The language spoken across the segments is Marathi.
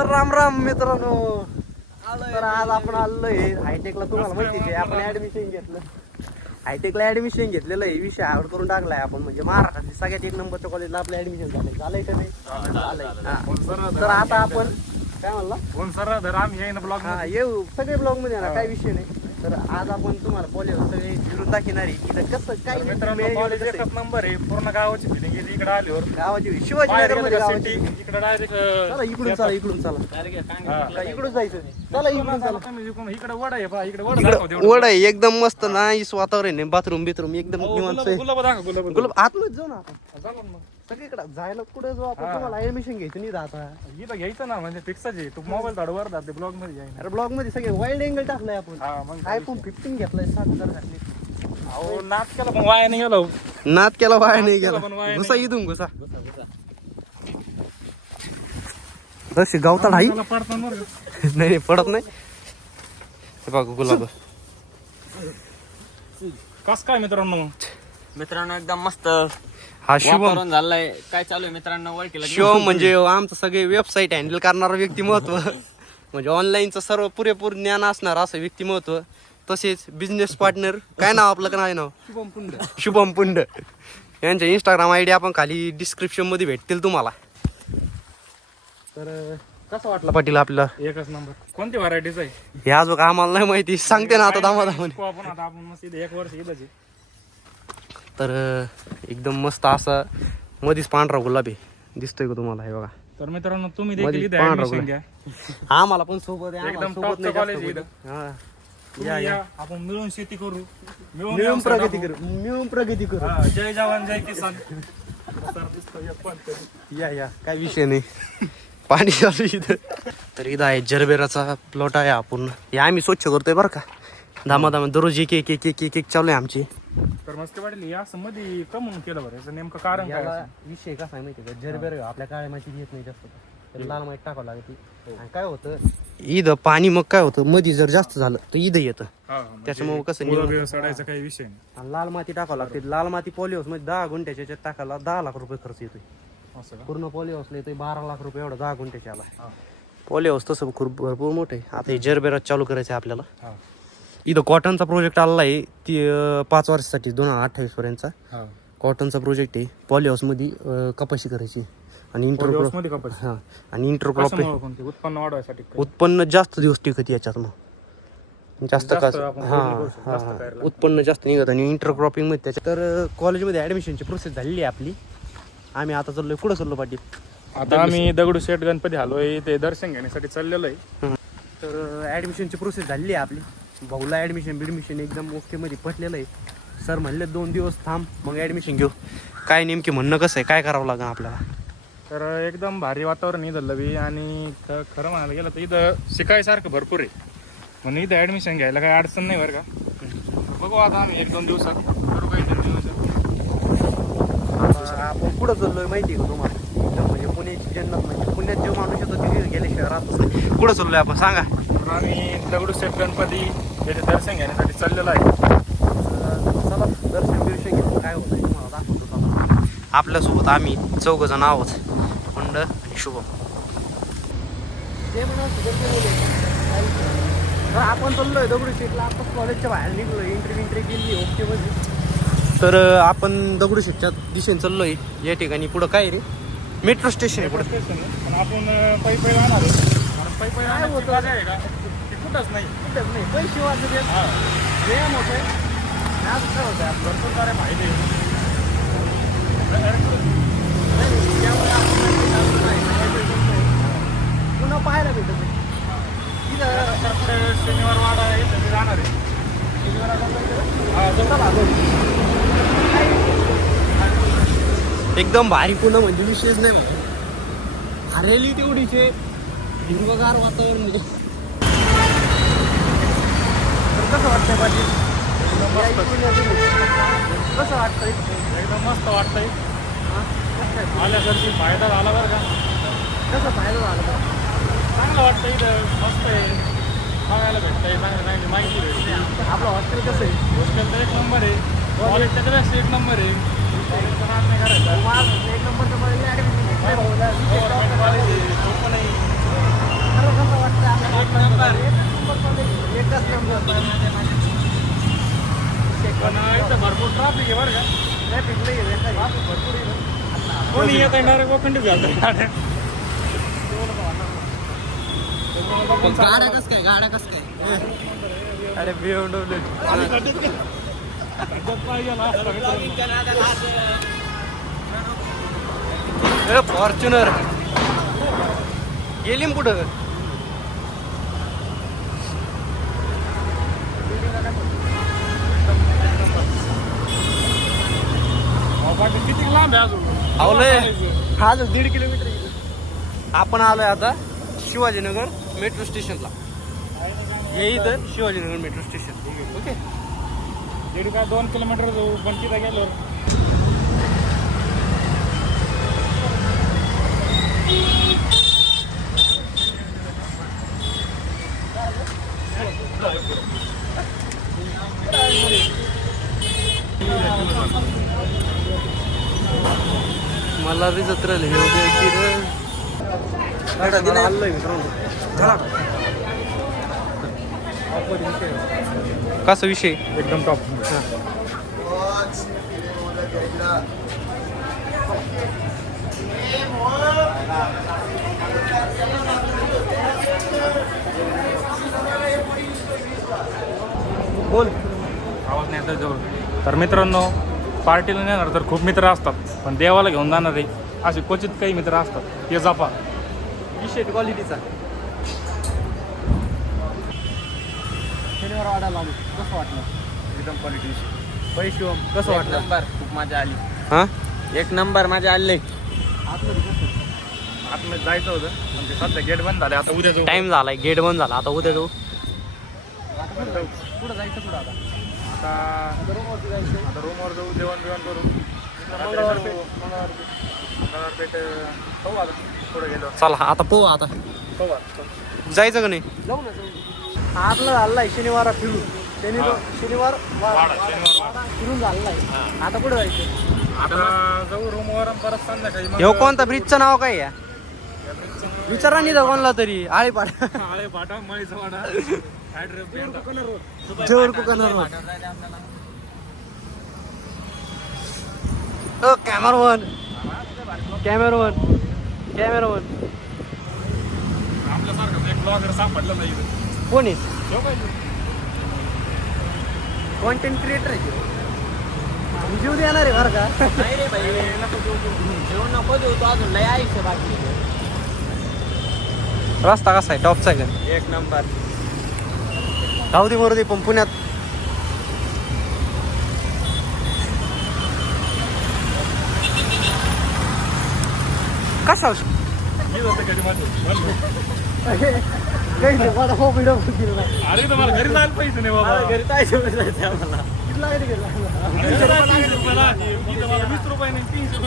तर राम राम मित्रांनो. तर आज आपण आलोय हायटेकला. तुम्हाला माहिती आहे आपण ऍडमिशन घेतलं. हायटेकला ऍडमिशन घेतलेलं आहे. विषय आवड करून टाकलाय आपण. म्हणजे महाराष्ट्रातील सगळ्यात एक नंबरच्या कॉलेजला आपलं ऍडमिशन झालंय का नाही? तर आता आपण काय म्हणला कोण सर तर आम्ही येईन ब्लॉग हा येऊ सगळे ब्लॉग मध्ये येणार. काही विषय नाही. तर आज आपण तुम्हाला पॉलिओ सगळे फिरून दाखवणार आहे इथं कसं काय मित्रांनो. कॉलेज एकच नंबर आहे. पूर्ण गावाची फिलिंग गेली इकडे आल्यावर. गावाची शिवाजीनगर मध्ये गावाची. इकडे डायरेक्ट चला इकडून चला इकडून चला इकडून जायचं. चला इकडून चला. इकडे वडा आहे पहा. इकडे वड आहे एकदम मस्त नाईस वातावरण आहे. बाथरूम बिथरूम एकदम निवांत आहे. गुलाब दाखव गुलाब. गुलाब आतमध्ये जाऊ ना आपण. जाऊ मग. सगळीकडे जायला कुठे जाऊ आपण. तुम्हाला ऍडमिशन घ्यायचं नाही आता. इथं घ्यायचं ना म्हणजे फिक्सच आहे. तू मोबाईल वर जाते ब्लॉग मध्ये जाईन. अरे ब्लॉग मध्ये सगळे वाईल्ड अँगल टाकलाय आपण. हा मग आयफोन 15 घेतलाय 7,000 घातले. अहो नाच केला पण वाया नाही गेलो. नाद केला वाया नाही केला गेला. पण वाया घुसा इथून घुसा. तशी गावताल आई त्याला पडताना बरं का. नाही पडत नाही. हे बघ गुलाब. कस काय मित्रांनो. मित्रांनो एकदम मस्त हा शुभम. वातावरण झालंय. काय चालू आहे मित्रांनो ओळखीला शिवम म्हणजे आमचं सगळे वेबसाईट हँडल करणारं व्यक्तिमत्व. म्हणजे ऑनलाईनचं सर्व पुरेपूर ज्ञान असणार असं व्यक्तिमत्व. तसेच बिझनेस पार्टनर. काय नाव आपलं? काय नाव? शुभम पुंड. यांच्या इंस्टाग्राम आयडी आपण खाली डिस्क्रिप्शन मध्ये भेटतील तुम्हाला. तर कसं वाटलं पाटील आपल्याला? एकच नंबर. कोणती व्हरायटीज आहे? हे अजून आम्हाला नाही माहिती. सांगते ना आता दामादामाने. आपण आता आपण मस्त इथे 1 वर्ष इथंच आहे. तर एकदम मस्त असा मधीच पांढरा गुलाब आहे. दिसतोय का तुम्हाला? हे बघा. तर मित्रांनो तुम्ही देखील मध्ये इथे पांढरा ऍडमिशन गुलाब. घ्या. आम्हाला पण सोबत आहे. एकदम आम्हाला सोबत टॉपचं नाही कॉलेज जास्त आहे कोणी. हा. तुम्ही या. आपण मिळून शेती करू. मिळून व्यवसाय प्रगती दाखवू. करू. मिळून प्रगती करू. हा, जय जवान जय किसान. सर दिसतोय एक पण तरी. या काय विषय नाही. पाणी चालू इथं. तर इथं आहे जरबेराचा प्लॉट आहे. आपण हे आम्ही स्वच्छ करतोय बरं का. दामादामा दररोज एक एक एक एक एक एक चालू आहे आमची. तर मस्त वाटली या असं मध्ये का म्हणून केलं बरं? याचं नेमकं कारण काय याला असेल? विषय कसा आहे माहिती का? जरबेर आपल्या काळ्या माती येत नाही जास्त. तर लाल माती टाकावं लागते. आणि काय होतं इथं पाणी मग काय होतं मध्ये जर जास्त झालं तर इथं येतं. म्हणजे त्याच्यामुळे कसं मुळं बिळं सडायचा काही विषय नाही. आणि लाल माती टाकावं लागते. लाल माती पॉलिहाऊस मध्ये 10 गुंठ्याच्या याच्यात टाकायला 10 लाख रुपये खर्च येतोय. असं का? पूर्ण पॉलिहाऊसला येतोय 12 लाख रुपये एवढा 10 गुंठ्याच्या आला. हा. पॉलिहाऊस तसं खूप भरपूर मोठं आहे. आता हे जरबेरात चालू करायचं आहे आपल्याला. हा. इथं कॉटनचा प्रोजेक्ट आलेला आहे. ती 5 वर्षासाठी 2028 पर्यंतचा हा. कॉटनचा प्रोजेक्ट आहे. पॉलिहाऊस मध्ये कपाशी करायची आणि इंटरक्रॉप. मध्ये कपाशी. हा आणि इंटरक्रॉप कशामुळं पण ते उत्पन्न वाढवायसाठी काय? उत्पन्न जास्त दिवस टिकत याच्यात. मग जास्त जास्त का आपण हा पेरणी करू शकतो, जास्त हा पेरायला. उत्पन्न जास्त निघत. आणि इंटरक्रॉपिंग मध्ये त्याच्यात तर कॉलेजमध्ये ऍडमिशनची प्रोसेस झालेली आहे आपली. आम्ही आता चाललोय. कुठं चाललो पाटील? आता आम्ही दगडूशेठ गणपती आलोय. ते दर्शन घेण्यासाठी चाललेलो आहे. तर ऍडमिशनची प्रोसेस झालेली आहे आपली. भाऊला ऍडमिशन एकदम ओके मध्ये पटलेलं आहे. सर म्हणले 2 दिवस थांब मग ऍडमिशन घेऊ. काय नेमकी म्हणणं कसं आहे? काय करावं लागेल आपल्याला? तर एकदम भारी वातावरण इथं लवी. आणि खरं म्हणायला गेलं तर इथं शिकायसारखं भरपूर आहे. म्हणून इथं ऍडमिशन घ्यायला काही अडचण नाही बरं का. बघू आता आम्ही 1-2 दिवसात करू काहीतरी नियोजन. आपण पुढं चाललोय माहिती आहे का तुम्हाला? एकदम म्हणजे पुण्याची जन्नत. म्हणजे पुण्यात जो माणूस येतो तिथे गेल्याशिवाय राहतो. पुढं चाललोय आपण सांगा. तर आम्ही दगडूशेठ गणपती याचे दर्शन घेण्यासाठी चाललेलो आहे. चला दर्शन घेऊन काय होतं तुम्हाला दाखवतो. चला आपल्यासोबत आम्ही 4 जण आहोत. पंड आणि शुभम. आपण चाललोय दगडूशेठला. आपण कॉलेजच्या बाहेर निघलोय. एंट्री केली ओके मध्ये. तर आपण दगडूशेठच्या दिशेने चाललोय. या ठिकाणी पुढं काय रे? मेट्रो स्टेशन आहे पुढे. स्टेशन आहे. पण आपण पै राहणार आहोत. पै राहण्याची जागा आहे का? ते कुठंच नाही. पैसे वाजत हा. व्यायाम होतोय. आज काय होतंय आपलं भरपूर सारे फायदे आहेत. पुन्हा पाहायला भेटत नाही. तर पुढे शनिवार वाडा आहे. इथं मी राहणार आहे. एकदम भारी पुन्हा म्हणजे विशेष नाही बघा. हरेली तेवढीचे हिरवगार वातावरण आहे. कसं वाटतंय पाटील? कसं वाटतंय? एकदम मस्त वाटतंय. आल्यासारखी फायदा झाला बरं का. कसं फायदा झाला बरं? चांगलं वाटतं इथं. मस्त आहे. बघायला भेटतंय. चांगली माहिती भेटते. आपलं हॉस्टेल कसं आहे? हॉस्टेल तर 1 नंबर आहे. कॉलेज त्याच्यापेक्षा 1 नंबर आहे. कॉलेजचं नाद नाही करायचं. 1 नंबरचं ऍडमिशन गव्हर्नमेंट कॉलेज आहे. सोपं नाही. एकच नंबर. पण इथं भरपूर ट्रॅफिक आहे बरं का. ट्रॅफिक नाही आहे रे, traffic भरपूर आहे ना. कोणी येत आहे डायरेक्ट ओपन घालतात गाड्या. गाड्या कसं काय, गाड्या कसं काय? अरे BMW. फॉर्च्युनर गेली ना पुढं. किती लांब आहे अजून? आवलंय हा जो 1.5 किलोमीटर आहे. आपण आलोय आता शिवाजीनगर मेट्रो स्टेशनला. हे इथं शिवाजीनगर मेट्रो स्टेशन. ओके, दीड काय 2 किलोमीटर जाऊ पण तिथं गेलो. मला बी जत्रा आलोय मित्रांनो. कसा विषय? एकदम टॉप. बोल. आवाज नाही येत जवळ. तर मित्रांनो, पार्टीला नेणार तर खूप मित्र असतात, पण देवाला घेऊन जाणार आहे असे क्वचित काही मित्र असतात. ते जपा. विषय क्वालिटीचा. शनिवार वाढायला आलो. कसं वाटलं? एकदम क्वालिटी. पैशिवम कसं एक वाटलं? नंबर, खूप मजा आली. हा, एक नंबर मजा आली. आतमध्ये कसं? आतमध्ये जायचं होतं पण ते सध्या गेट बंद झाले. आता उद्या जाऊ. टाइम झालाय, गेट बंद झाला. आता उद्या जाऊ. जाऊ. कुठं जायचं? कुठं आता? आता रूमवर जाऊ, जेवण बिवण करू. मंगळवारपेठ पाहू आता पुढे गेलो. चला आता पोहू. आता पाहू आता. जायचं का नाही? जाऊ ना, जाऊ. आपलं झालंय शनिवार फिरून. शनिवार फिरून झालंय. आता कुठं जायचं? आता जाऊ रूमवर परत संध्याकाळी. हे कोणता ब्रिजचं नाव काय या? विचारा नाही कोणला तरी. आळीपाडा. आळे फाटा, मळीचा वाडा, जोर कुकनर रोड. ओ कॅमेरामन, कॅमेरामन, कॅमेरामन. आपल्यासारखं एक ब्लॉगर सापडलं नाही इथं. कोण आहे? कॉन्टेंट क्रिएटर आहे. जीव देणार आहे बरं का. नाही रे भाई, जेवण नको देऊ, तो अजून लय आयुष्य बाकी आहे. रस्ता कसा आहे? टॉपचा आहे का? एक नंबर. राहू दे बरोबर. पण पुण्यात कसा मी जातो कधी माझं. अरे तुम्हाला घरी जायला पैसे नाही बाबा. घरी जायचं आम्हाला. ₹20 नाही 300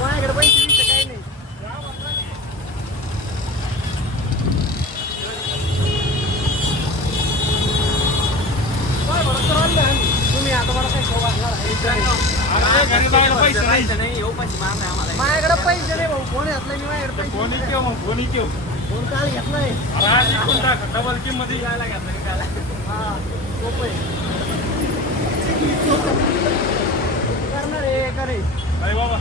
माझ्याकडे पैसे विषय काही नाही. तुम्ही आता मला काही खाऊ घालणार आहे? घरी जायला पैसे नाही. नाही येऊ पैसे मागणार आम्हाला. माझ्याकडे पैसे नाही भाऊ. फोन घेतला मी. माझ्याकडे पैसे कोणी केव मग कोणी केव. फोन काल घेतलाय. आज इकडून टाक डबल किंमत यायला घातलं काय हा, सोपं आहे. करणार आहे का रे? अरे बाबा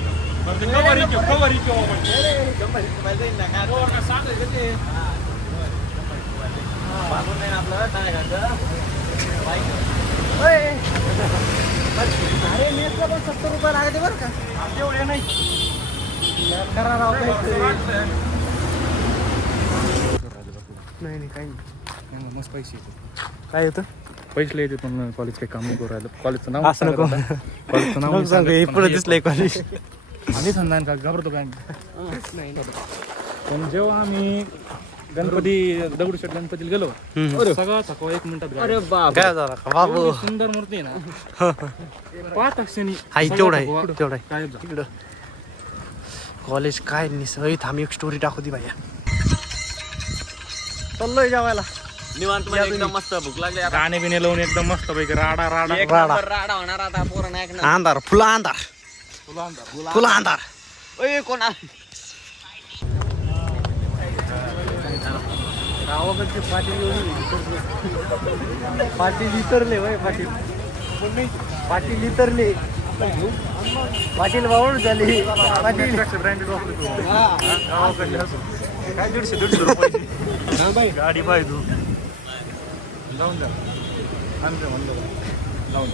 कवर केव कवर केव अरे मेसला पण 70 रुपये लागते बरं का. एवढे नाही. करा राव काहीतरी. नाही काही नाही. मस्त पैसे येतात. काय होतं? पैसे येते पण कॉलेज काही काम नाही करू राहिलं. कॉलेजचं नाव असं नको. कॉलेजचं नाव सांगू पुढे दिसलंय कॉलेज. आम्ही सांगा का घाबरतो काय. पण जेव्हा आम्ही गणपती दगडूशेठ गणपतीला गेलो सगळा थकवा 1 मिनिटात अरे बाप. काय झालं बाबू? एवढी सुंदर मूर्ती आहे ना. 5 क्षणी हाय तेवढा आहे, तेवढा आहे. काय झालं. इकडं कॉलेज काय निसर्ग. थांब एक स्टोरी टाकू दे भैया. चाललोय जेवायला. निवांत मध्ये एकदम मस्त भूक लागली आता. गाणे बिणे लावून एकदम मस्त पैकी राडा राडा. एक नंबर राडा होणार आता. पोरं नाही ऐकणार. अंधार फुला अंधार फुला अंधार. ओय कोण आलं? गावाकडचे पाटील पाटील इतरले वय पाटील पाटील इतरले पाटील वावड झाले पाटील ब्रँडेड वापरतो गावाकडले असं काय 150 रुपयाची गाडी पाहिजे तू जाऊन द्या आमच्या म्हणलं लावून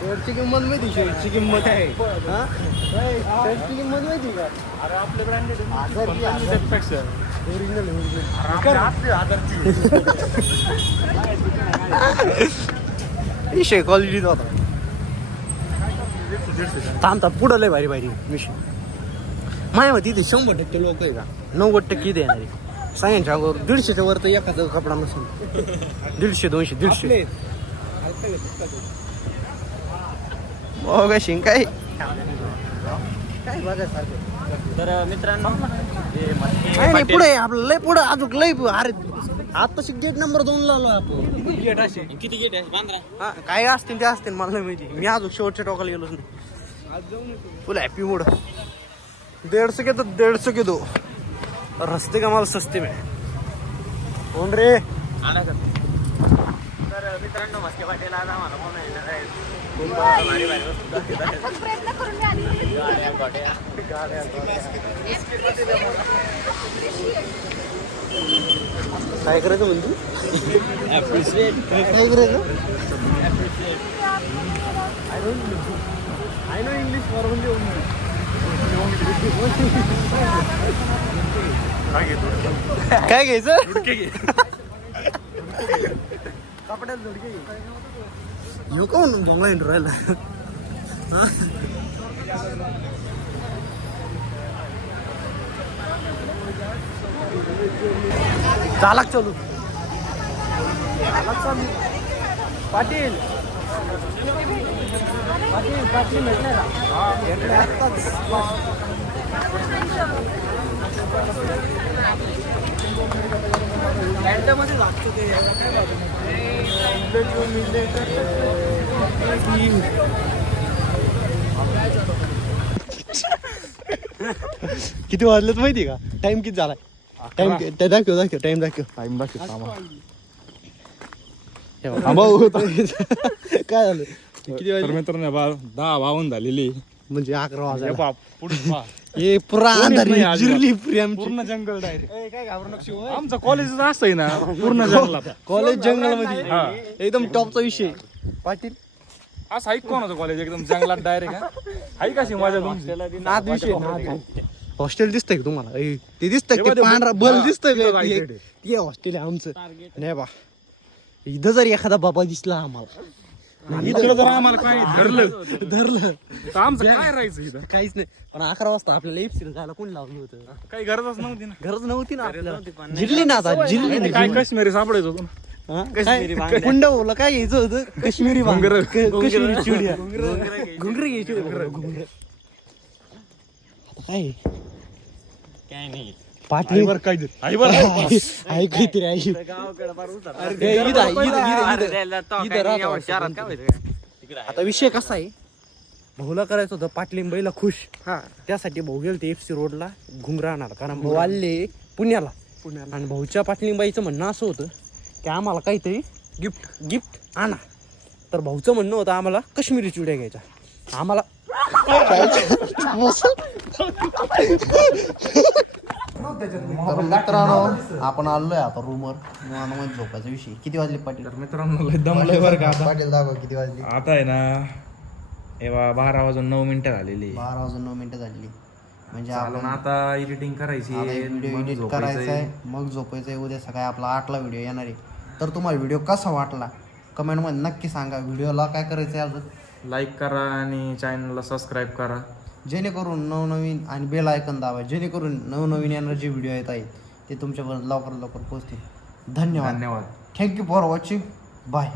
शर्टची किंमत माहिती शर्टची किंमत आहे शर्टची किंमत माहिती का अरे आपले ब्रँडेड ओरिजिनल विषय क्वालिटीचा होता थांबता पुढं लय भारी भारी विषय माया होती ते 100% लोक आहे का 90% देणार आहे सांगायच्या अगोदर 150च्या वर तर एखादा कपडा नसेल 150 200 बघा शिंग काय बघा सारखं तर मित्रांनो नाही पुढे आपलं लय पुढं अजून लय अरे आता गेट नंबर 2 ला आलो आपण गेट असे किती गेट आहे 15 काय असतील ते असतील मला नाही माहिती मी अजून शेवटच्या टोकाला गेलोच नाही फुल हॅपी मूड 150 के तो 150 के दो रस्ते का माल सस्ते में कोण रे तर मित्रांनो मस्के पाटील आज आम्हाला कोण येणार आहे खूप भारी भारी वस्तू दाखवत आहेत. प्रयत्न करून मी आली गाड्या काय करायचं म्हणजे ॲप्रिशिएट काय करायचं आय नो इंग्लिश फॉर्मल काय घ्यायचं कपड्यात झुडके येऊ का म्हणून चांगला इंटू राहिला चालक चालू पाटील पाटील पाटील भेटले मध्ये लागतो ते किती वाजलेत माहिती का टाइम किती झालाय टाइम दाखव टाइम दाखव टाइम दाखव काय झालं किती तर वाजले मित्रांनो 10:52 झालेली म्हणजे 11 वाजले पुढे पहा. हे पुरा अंधारी नाही अजिबात. जिरली पुरी आमची पूर्ण जंगल डायरेक्ट काय घाबरू नको आमचं कॉलेज असं आहे ना पूर्ण जंगलात कॉलेज जंगल मध्ये हा. एकदम टॉपचा विषय पाटील असं ऐक कोणाचं कॉलेज एकदम जंगलात डायरेक्ट आहे कशी माझ्या तुमची नाद विषय हॉस्टेल दिसतंय का तुम्हाला ते दिसतंय हे ते बघ, ते पांढरा बल हा, दिसतंय तिथं का जायचं ते. ते हॉस्टेल आहे आमचं नाही बा इथं जर एखादा बाबा दिसला आम्हाला इकडं जर आम्हाला काय धरलं धरलं तर आमचं काय राहायचं इथं काहीच नाही पण 11 वाजता आपल्याला एफसी जायला कोण लावलं होतं काही गरजच नव्हती ना गरज नव्हती ना आपल्याला जिरली ना आता जिरली ना काय काश्मीरी सापडायचं होतं ना. हा? काश्मीरी काय? बांगड्या. कुंड बोला काय घ्यायचं होतं काश्मीरी बांगड्या. घुंगरं. काश्मीरी चुड्या घुंगरं घ्यायची घुंगरं आता काय काय नाही पाटील आई बर काय देत आई बर आहे काहीतरी आहे गावाकडे फार उतर आता विषय कसा आहे भाऊला करायचं होतं पाटलिंबाईला खुश हा त्यासाठी भाऊ गेल ते एफसी रोडला घुंगरा आणायला कारण भाऊ आले पुण्याला आणि भाऊच्या पाटलिंबाईचं म्हणणं असं होतं की आम्हाला काहीतरी गिफ्ट आणा तर भाऊचं म्हणणं होतं आम्हाला काश्मीरी चुड्या घ्यायच्या आम्हाला तर मित्रांनो आपण आलोय आता रूमवर निवांत झोपायचा विषय किती वाजले पाटील तर मित्रांनो लय दमलंय बरं का आता पाटील दाखव किती वाजले आता आहे ना एव्हा 12:09 झालेली 12 वाजून 9 मिनिटं झाली म्हणजे चालून आपण आता एडिटिंग करायची व्हिडिओ मग एडिट झोपायचंय. करायचा आहे मग झोपायचं आहे उद्या सकाळी आपला 8ला व्हिडिओ येणार आहे तर तुम्हाला व्हिडिओ कसा वाटला कमेंटमध्ये नक्की सांगा व्हिडिओला काय करायचं आहे अजून लाईक करा आणि चॅनलला सबस्क्राईब करा जेणेकरून नवनवीन आणि बेल आयकन दाबा जेणेकरून नवनवीन येणारे जे व्हिडिओ येत आहेत ते तुमच्यापर्यंत लवकरात लवकर पोहोचतील धन्यवाद धन्यवाद थँक्यू फॉर वॉचिंग बाय